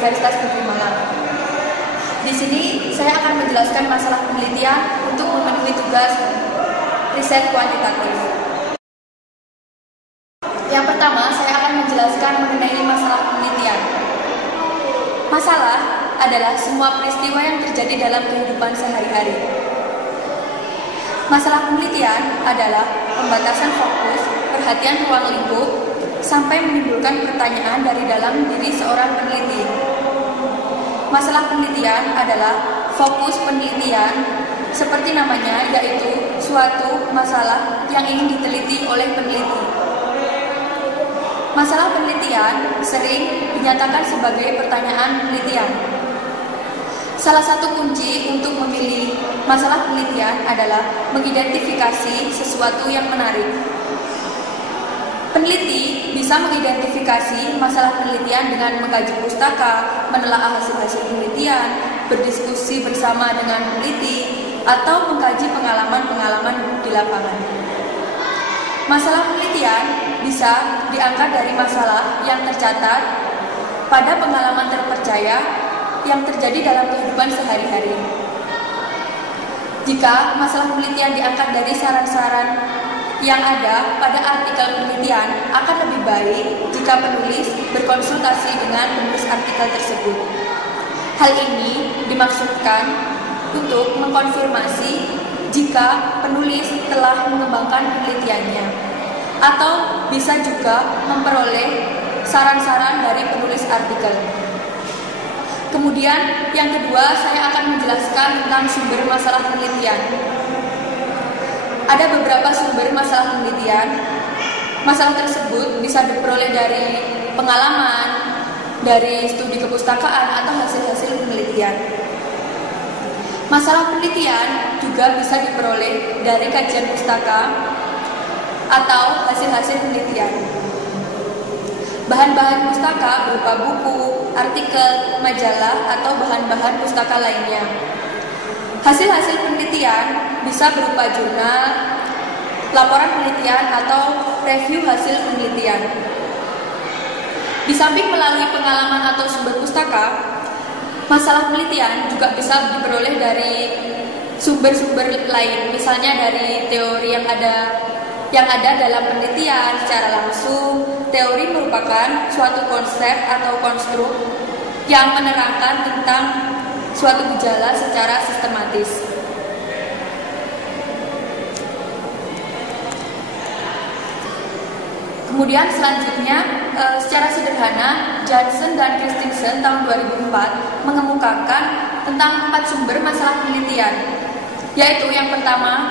Universitas Negeri Malang. Di sini saya akan menjelaskan masalah penelitian untuk memenuhi tugas riset kuantitatif. Yang pertama, saya akan menjelaskan mengenai masalah penelitian. Masalah adalah semua peristiwa yang terjadi dalam kehidupan sehari-hari. Masalah penelitian adalah pembatasan fokus, perhatian ruang lingkup, sampai menimbulkan pertanyaan dari dalam diri seorang peneliti. Masalah penelitian adalah fokus penelitian, seperti namanya, yaitu suatu masalah yang ingin diteliti oleh peneliti. Masalah penelitian sering dinyatakan sebagai pertanyaan penelitian. Salah satu kunci untuk memilih masalah penelitian adalah mengidentifikasi sesuatu yang menarik. Peneliti bisa mengidentifikasi masalah penelitian dengan mengkaji pustaka, menelaah hasil-hasil penelitian, berdiskusi bersama dengan peneliti, atau mengkaji pengalaman-pengalaman di lapangan. Masalah penelitian bisa diangkat dari masalah yang tercatat pada pengalaman terpercaya yang terjadi dalam kehidupan sehari-hari. Jika masalah penelitian diangkat dari saran-saran yang ada pada artikel penelitian, akan lebih baik jika penulis berkonsultasi dengan penulis artikel tersebut. Hal ini dimaksudkan untuk mengkonfirmasi jika penulis telah mengembangkan penelitiannya, atau bisa juga memperoleh saran-saran dari penulis artikel. Kemudian yang kedua, saya akan menjelaskan tentang sumber masalah penelitian. Ada beberapa sumber masalah penelitian. Masalah tersebut bisa diperoleh dari pengalaman, dari studi kepustakaan, atau hasil-hasil penelitian. Masalah penelitian juga bisa diperoleh dari kajian pustaka atau hasil-hasil penelitian. Bahan-bahan pustaka berupa buku, artikel, majalah, atau bahan-bahan pustaka lainnya. Hasil-hasil penelitian bisa berupa jurnal, laporan penelitian, atau review hasil penelitian. Di samping melalui pengalaman atau sumber pustaka, masalah penelitian juga bisa diperoleh dari sumber-sumber lain, misalnya dari teori yang ada dalam penelitian secara langsung. Teori merupakan suatu konsep atau konstruk yang menerangkan tentang suatu gejala secara sistematis. Kemudian selanjutnya, secara sederhana, Johnson dan Christensen tahun 2004 mengemukakan tentang 4 sumber masalah penelitian, yaitu yang pertama,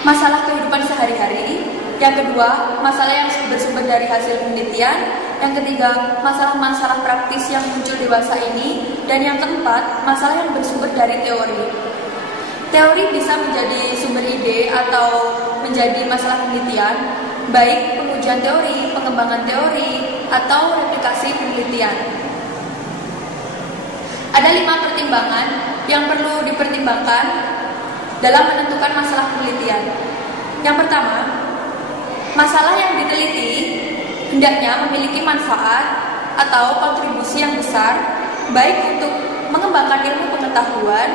masalah kehidupan sehari-hari, yang kedua, masalah yang bersumber dari hasil penelitian, yang ketiga, masalah-masalah praktis yang muncul dewasa ini, dan yang keempat, masalah yang bersumber dari teori. Teori bisa menjadi sumber ide atau menjadi masalah penelitian, baik pengujian teori, pengembangan teori, atau replikasi penelitian. Ada 5 pertimbangan yang perlu dipertimbangkan dalam menentukan masalah penelitian. Yang pertama, masalah yang diteliti hendaknya memiliki manfaat atau kontribusi yang besar, baik untuk mengembangkan ilmu pengetahuan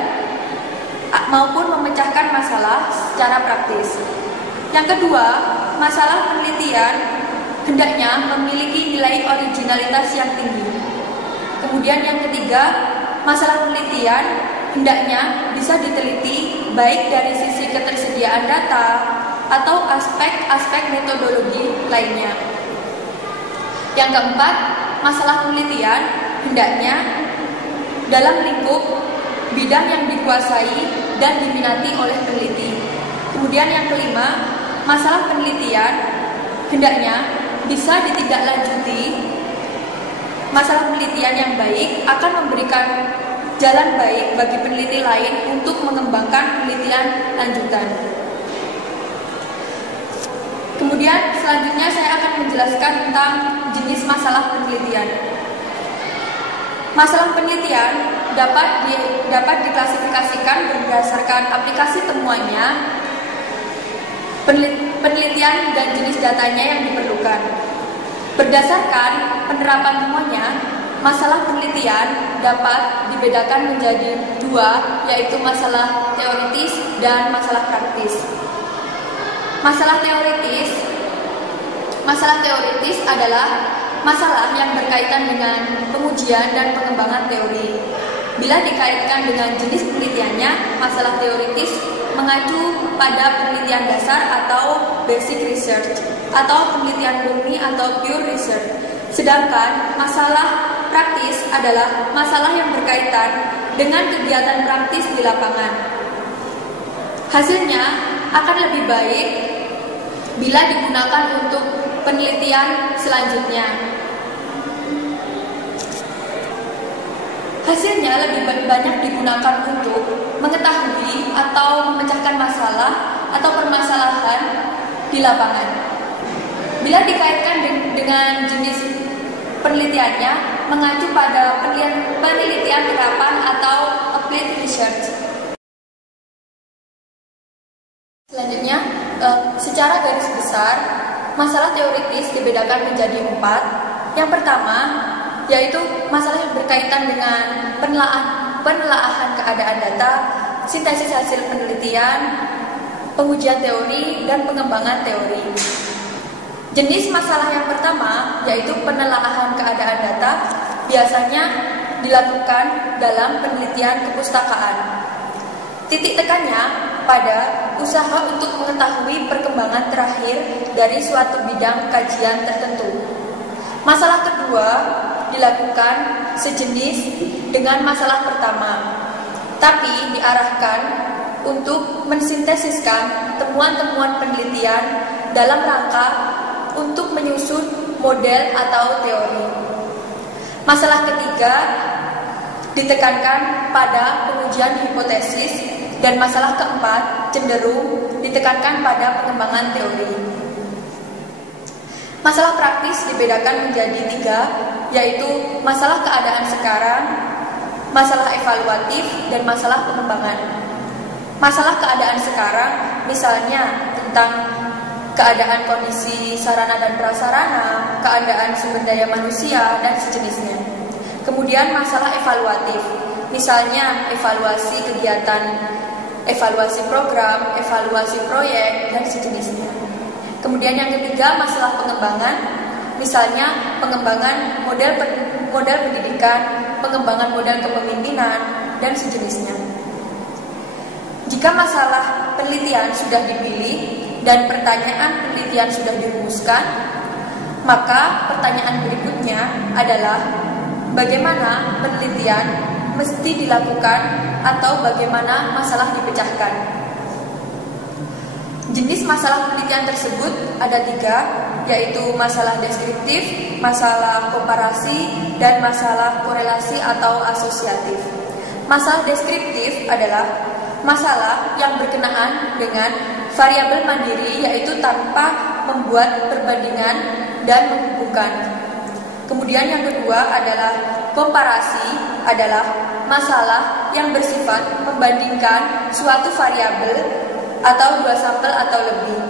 maupun memecahkan masalah secara praktis. Yang kedua, masalah penelitian hendaknya memiliki nilai originalitas yang tinggi. Kemudian yang ketiga, masalah penelitian hendaknya bisa diteliti baik dari sisi ketersediaan data atau aspek-aspek metodologi lainnya. Yang keempat, masalah penelitian hendaknya dalam lingkup bidang yang dikuasai dan diminati oleh peneliti. Kemudian yang kelima, masalah penelitian hendaknya bisa ditindaklanjuti. Masalah penelitian yang baik akan memberikan jalan baik bagi peneliti lain untuk mengembangkan penelitian lanjutan. Kemudian selanjutnya saya akan menjelaskan tentang jenis masalah penelitian. Masalah penelitian dapat diklasifikasikan berdasarkan aplikasi temuannya, penelitian dan jenis datanya yang diperlukan. Berdasarkan penerapan temuannya, masalah penelitian dapat dibedakan menjadi dua, yaitu masalah teoritis dan masalah praktis. Masalah teoritis adalah masalah yang berkaitan dengan pengujian dan pengembangan teori. Bila dikaitkan dengan jenis penelitiannya, masalah teoritis mengacu pada penelitian dasar atau basic research, atau penelitian murni atau pure research. Sedangkan masalah praktis adalah masalah yang berkaitan dengan kegiatan praktis di lapangan. Hasilnya akan lebih baik bila digunakan untuk penelitian selanjutnya. Hasilnya lebih banyak digunakan untuk mengetahui atau memecahkan masalah atau permasalahan di lapangan. Bila dikaitkan dengan jenis penelitiannya, mengacu pada penelitian terapan atau applied research. Selanjutnya, secara garis besar, masalah teoritis dibedakan menjadi 4. Yang pertama, yaitu masalah yang berkaitan dengan penelaahan keadaan data, sintesis hasil penelitian, pengujian teori, dan pengembangan teori. Jenis masalah yang pertama, yaitu penelaahan keadaan data, biasanya dilakukan dalam penelitian kepustakaan. Titik tekannya pada usaha untuk mengetahui perkembangan terakhir dari suatu bidang kajian tertentu. Masalah kedua dilakukan sejenis dengan masalah pertama, tapi diarahkan untuk mensintesiskan temuan-temuan penelitian dalam rangka untuk menyusun model atau teori. Masalah ketiga ditekankan pada pengujian hipotesis, dan masalah keempat cenderung ditekankan pada pengembangan teori. Masalah praktis dibedakan menjadi 3, yaitu masalah keadaan sekarang, masalah evaluatif, dan masalah pengembangan. Masalah keadaan sekarang misalnya tentang keadaan kondisi sarana dan prasarana, keadaan sumber daya manusia, dan sejenisnya. Kemudian masalah evaluatif, misalnya evaluasi kegiatan, evaluasi program, evaluasi proyek, dan sejenisnya. Kemudian yang ketiga, masalah pengembangan, misalnya pengembangan model pendidikan, pengembangan model kepemimpinan, dan sejenisnya. Jika masalah penelitian sudah dipilih dan pertanyaan penelitian sudah dirumuskan, maka pertanyaan berikutnya adalah bagaimana penelitian mesti dilakukan atau bagaimana masalah dipecahkan. Jenis masalah penelitian tersebut ada 3, yaitu masalah deskriptif, masalah komparasi, dan masalah korelasi atau asosiatif. Masalah deskriptif adalah masalah yang berkenaan dengan variabel mandiri, yaitu tanpa membuat perbandingan dan menghubungkan. Kemudian yang kedua adalah komparasi, adalah masalah yang bersifat membandingkan suatu variabel atau 2 sampel atau lebih.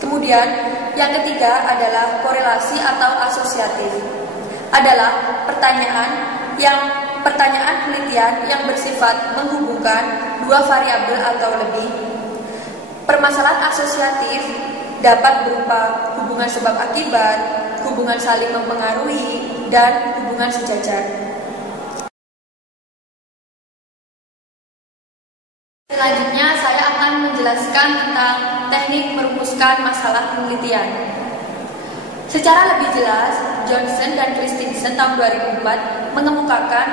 Kemudian yang ketiga adalah korelasi atau asosiatif, adalah pertanyaan penelitian yang bersifat menghubungkan 2 variabel atau lebih. Permasalahan asosiatif dapat berupa hubungan sebab akibat, hubungan saling mempengaruhi, dan hubungan sejajar. Selanjutnya saya akan menjelaskan tentang teknik merumuskan masalah penelitian. Secara lebih jelas, Johnson dan Christensen tahun 2004 mengemukakan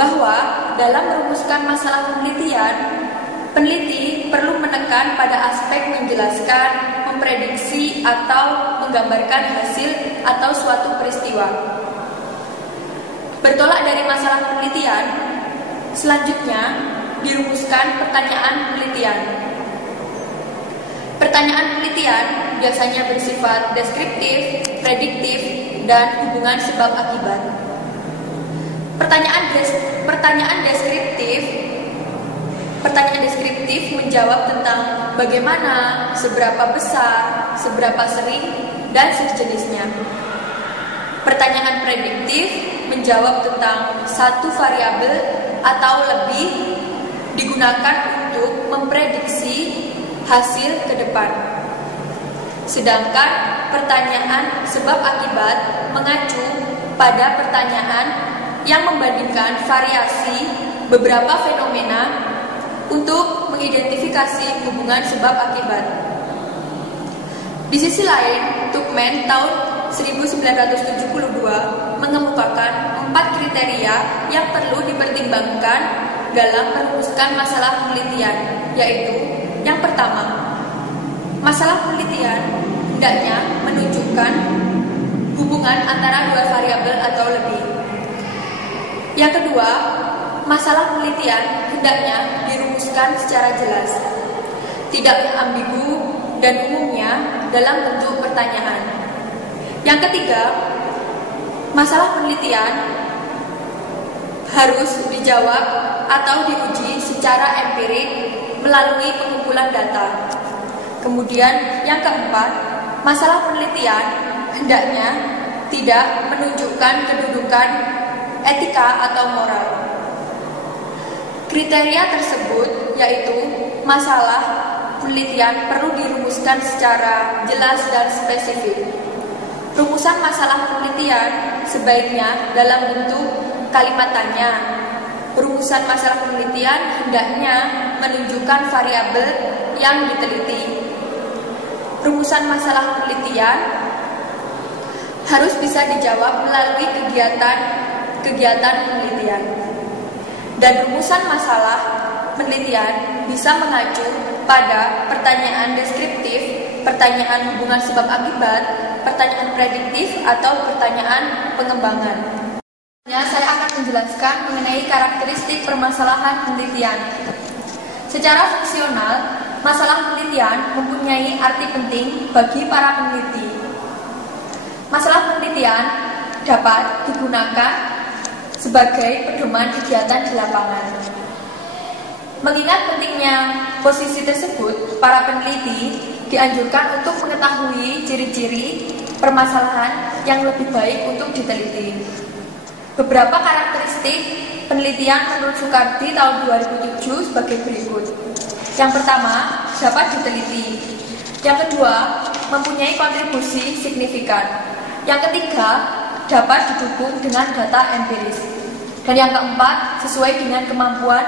bahwa dalam merumuskan masalah penelitian, peneliti perlu menekan pada aspek menjelaskan, memprediksi, atau menggambarkan hasil atau suatu peristiwa. Bertolak dari masalah penelitian, selanjutnya dirumuskan pertanyaan penelitian. Pertanyaan penelitian biasanya bersifat deskriptif, prediktif, dan hubungan sebab akibat. Pertanyaan deskriptif menjawab tentang bagaimana, seberapa besar, seberapa sering, dan sejenisnya. Pertanyaan prediktif menjawab tentang satu variabel atau lebih digunakan untuk memprediksi hasil ke depan. Sedangkan pertanyaan sebab akibat mengacu pada pertanyaan yang membandingkan variasi beberapa fenomena untuk mengidentifikasi hubungan sebab akibat. Di sisi lain, Tuchman tahun 1972 mengemukakan 4 kriteria yang perlu dipertimbangkan dalam merumuskan masalah penelitian, yaitu yang pertama, masalah penelitian hendaknya menunjukkan hubungan antara dua variabel atau lebih. Yang kedua, masalah penelitian hendaknya dirumuskan secara jelas, tidak ambigu dan umumnya dalam bentuk pertanyaan. Yang ketiga, masalah penelitian harus dijawab atau diuji secara empirik melalui pengumpulan data. Kemudian yang keempat, masalah penelitian hendaknya tidak menunjukkan kedudukan etika atau moral. Kriteria tersebut yaitu masalah penelitian perlu dirumuskan secara jelas dan spesifik. Rumusan masalah penelitian sebaiknya dalam bentuk kalimat tanya. Rumusan masalah penelitian hendaknya menunjukkan variabel yang diteliti. Rumusan masalah penelitian harus bisa dijawab melalui kegiatan penelitian. Dan rumusan masalah penelitian bisa mengacu pada pertanyaan deskriptif, pertanyaan hubungan sebab akibat, pertanyaan prediktif, atau pertanyaan pengembangan. Saya akan menjelaskan mengenai karakteristik permasalahan penelitian. Secara fungsional, masalah penelitian mempunyai arti penting bagi para peneliti. Masalah penelitian dapat digunakan sebagai pedoman kegiatan di lapangan. Mengingat pentingnya posisi tersebut, para peneliti dianjurkan untuk mengetahui ciri-ciri permasalahan yang lebih baik untuk diteliti. Beberapa karakteristik penelitian menurut Soekardi tahun 2007 sebagai berikut. Yang pertama, dapat diteliti. Yang kedua, mempunyai kontribusi signifikan. Yang ketiga, dapat didukung dengan data empiris. Dan yang keempat, sesuai dengan kemampuan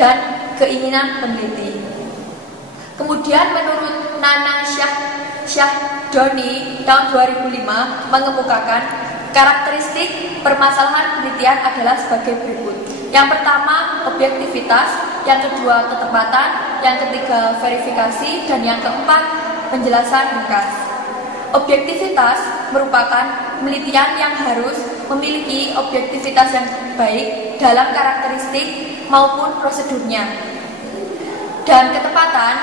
dan keinginan peneliti. Kemudian menurut Nana Syahdoni tahun 2005 mengemukakan karakteristik permasalahan penelitian adalah sebagai berikut. Yang pertama, objektivitas. Yang kedua, ketepatan. Yang ketiga, verifikasi. Dan yang keempat, penjelasan ringkas. Objektivitas merupakan penelitian yang harus memiliki objektivitas yang baik dalam karakteristik maupun prosedurnya. Dan ketepatan,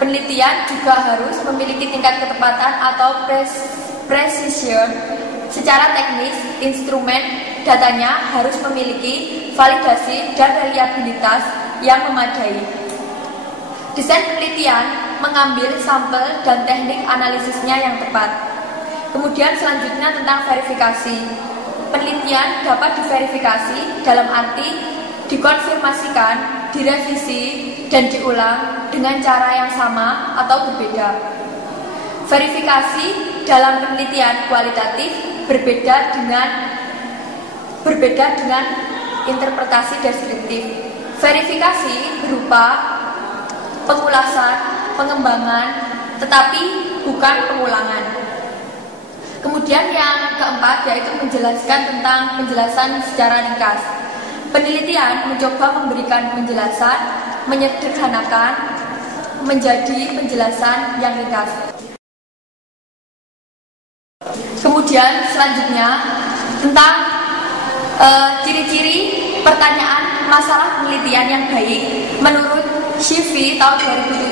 penelitian juga harus memiliki tingkat ketepatan atau precision. Secara teknis, instrumen datanya harus memiliki validasi dan reliabilitas yang memadai. Desain penelitian mengambil sampel dan teknik analisisnya yang tepat. Kemudian selanjutnya tentang verifikasi. Penelitian dapat diverifikasi dalam arti dikonfirmasikan, direvisi, dan diulang dengan cara yang sama atau berbeda. Verifikasi dalam penelitian kualitatif berbeda dengan interpretasi deskriptif. Verifikasi berupa pengulasan, pengembangan, tetapi bukan pengulangan. Kemudian yang keempat yaitu menjelaskan tentang penjelasan secara ringkas. Penelitian mencoba memberikan penjelasan, menyederhanakan menjadi penjelasan yang ringkas. Kemudian selanjutnya tentang ciri-ciri pertanyaan masalah penelitian yang baik menurut Shifi tahun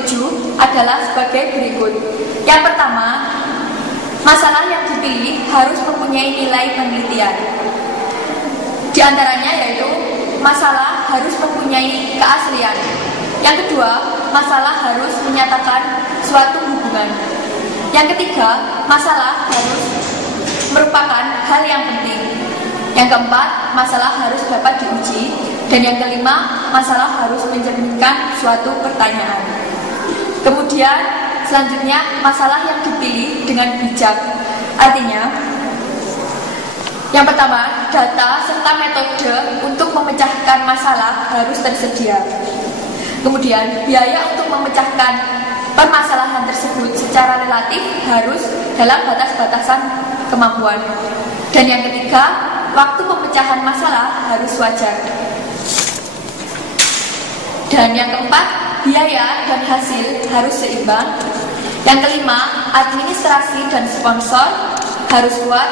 2007 adalah sebagai berikut. Yang pertama, masalah yang dipilih harus mempunyai nilai penelitian. Di antaranya yaitu masalah harus mempunyai keaslian. Yang kedua, masalah harus menyatakan suatu hubungan. Yang ketiga, masalah harus merupakan hal yang penting. Yang keempat, masalah harus dapat diuji. Dan yang kelima, masalah harus mencerminkan suatu pertanyaan. Kemudian, selanjutnya, masalah yang dipilih dengan bijak. Artinya, yang pertama, data serta metode untuk memecahkan masalah harus tersedia. Kemudian, biaya untuk memecahkan permasalahan tersebut secara relatif harus dalam batas-batasan kemampuan. Dan yang ketiga, waktu pemecahan masalah harus wajar. Dan yang keempat, biaya dan hasil harus seimbang. Yang kelima, administrasi dan sponsor harus kuat.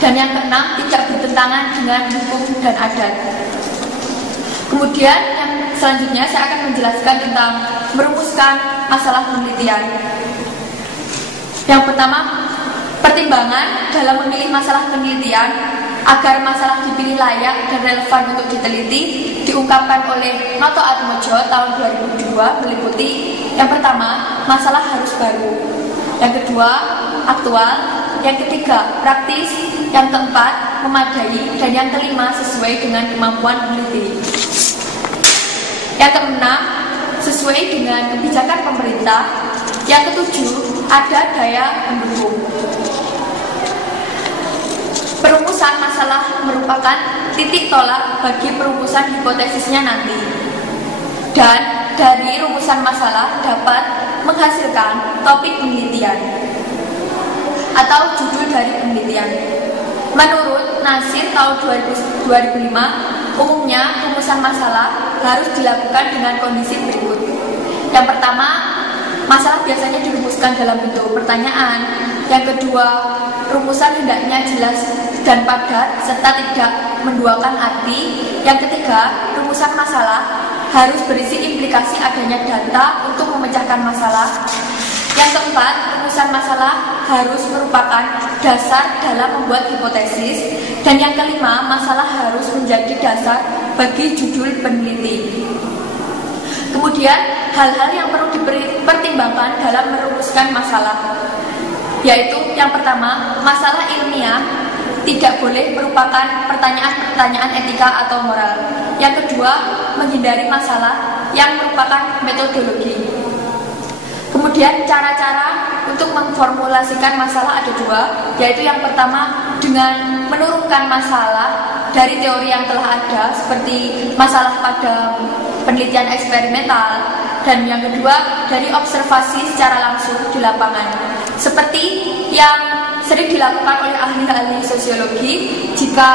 Dan yang keenam, tidak bertentangan dengan hukum dan adat. Kemudian yang selanjutnya saya akan menjelaskan tentang merumuskan masalah penelitian. Yang pertama, pertimbangan dalam memilih masalah penelitian agar masalah dipilih layak dan relevan untuk diteliti diungkapkan oleh Noto Atmojo tahun 2002 meliputi yang pertama, masalah harus baru. Yang kedua, aktual. Yang ketiga, praktis. Yang keempat, memadai. Dan yang kelima, sesuai dengan kemampuan peneliti. Yang keenam, sesuai dengan kebijakan pemerintah. Yang ketujuh, ada daya mendukung. Perumusan masalah merupakan titik tolak bagi perumusan hipotesisnya nanti. Dan dari rumusan masalah dapat menghasilkan topik penelitian atau judul dari penelitian. Menurut Nasir tahun 2005, umumnya rumusan masalah harus dilakukan dengan kondisi berikut. Yang pertama, masalah biasanya dirumuskan dalam bentuk pertanyaan. Yang kedua, rumusan hendaknya jelas dan padat serta tidak menduakan arti. Yang ketiga, rumusan masalah harus berisi implikasi adanya data untuk memecahkan masalah. Yang keempat, rumusan masalah harus merupakan dasar dalam membuat hipotesis. Dan yang kelima, masalah harus menjadi dasar bagi judul peneliti. Kemudian, hal-hal yang perlu dipertimbangkan dalam merumuskan masalah, yaitu yang pertama, masalah ilmiah tidak boleh merupakan pertanyaan-pertanyaan etika atau moral. Yang kedua, menghindari masalah yang merupakan metodologi. Kemudian cara-cara untuk memformulasikan masalah ada dua, yaitu yang pertama dengan menurunkan masalah dari teori yang telah ada, seperti masalah pada penelitian eksperimental, dan yang kedua dari observasi secara langsung di lapangan, seperti yang sering dilakukan oleh ahli-ahli sosiologi. Jika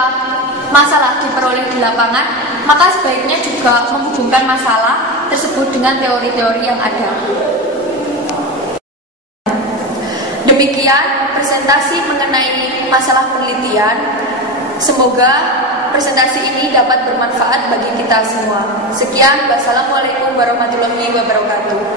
masalah diperoleh di lapangan, maka sebaiknya juga menghubungkan masalah tersebut dengan teori-teori yang ada. Demikian presentasi mengenai masalah penelitian. Semoga presentasi ini dapat bermanfaat bagi kita semua. Sekian, wassalamualaikum warahmatullahi wabarakatuh.